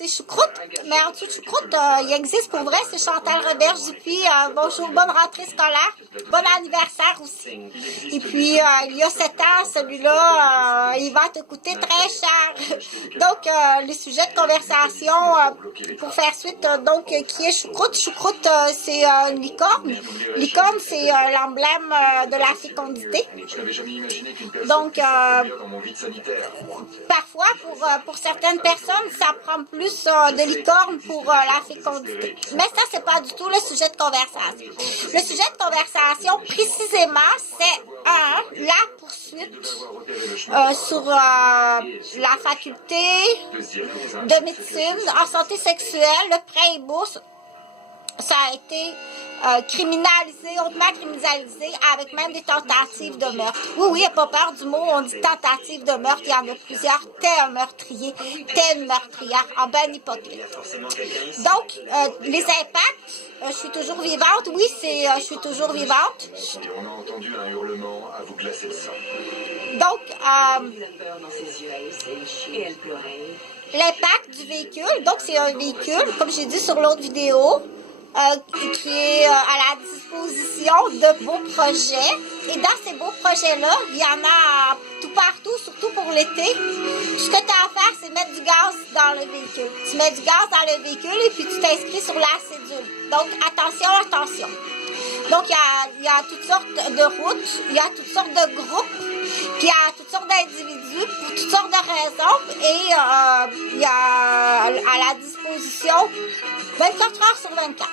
c'est choucroute, mais en dessous de choucroute, il existe pour vrai, c'est Chantal Roberge Dupuis. Bonjour, bonne rentrée scolaire, bon anniversaire aussi. Et puis, il y a 7 ans, celui-là, il va te coûter très cher. Donc, les sujets de conversation, pour faire suite, donc, qui est choucroute. Choucroute, c'est une licorne. Licorne, c'est l'emblème de la fécondité. Donc, parfois, pour certaines personnes, ça prend plus de licorne pour la fécondité. Mais ça, c'est pas du tout le sujet de conversation. Le sujet de conversation, précisément, c'est la poursuite sur la faculté de médecine en santé sexuelle, le prêt et bourse. Ça a été criminalisé, hautement criminalisé, avec même des tentatives de meurtre. Oui, il n'y a pas peur du mot, on dit tentative de meurtre, il y en a plusieurs, t'es un meurtrier, t'es une meurtrière, en ben hypocrite. Donc, les impacts, je suis toujours vivante, oui, je suis toujours vivante. On a entendu un hurlement à vous glacer le sang. Donc, l'impact du véhicule, donc c'est un véhicule, comme j'ai dit sur l'autre vidéo, qui est à la disposition de beaux projets. Et dans ces beaux projets-là, il y en a tout partout, surtout pour l'été. Ce que tu as à faire, c'est mettre du gaz dans le véhicule. Tu mets du gaz dans le véhicule et puis tu t'inscris sur la cédule. Donc, attention, attention. Donc, il y a toutes sortes de routes, il y a toutes sortes de groupes, puis il y a toutes sortes d'individus pour toutes sortes de raisons. Et il y a à la disposition 24 heures sur 24.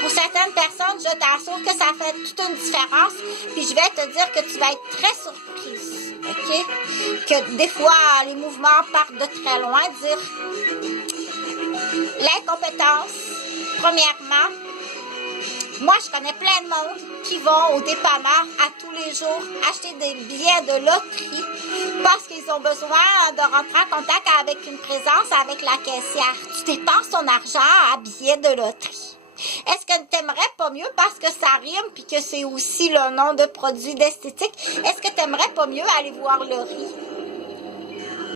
Pour certaines personnes, je t'assure que ça fait toute une différence. Puis je vais te dire que tu vas être très surprise. OK? Que des fois, les mouvements partent de très loin. Dire l'incompétence, premièrement. Moi, je connais plein de monde qui vont au dépanneur à tous les jours acheter des billets de loterie parce qu'ils ont besoin de rentrer en contact avec une présence avec la caissière. Tu dépenses ton argent à billets de loterie. Est-ce que tu n'aimerais pas mieux, parce que ça rime puis que c'est aussi le nom de produit d'esthétique, est-ce que tu n'aimerais pas mieux aller voir le riz?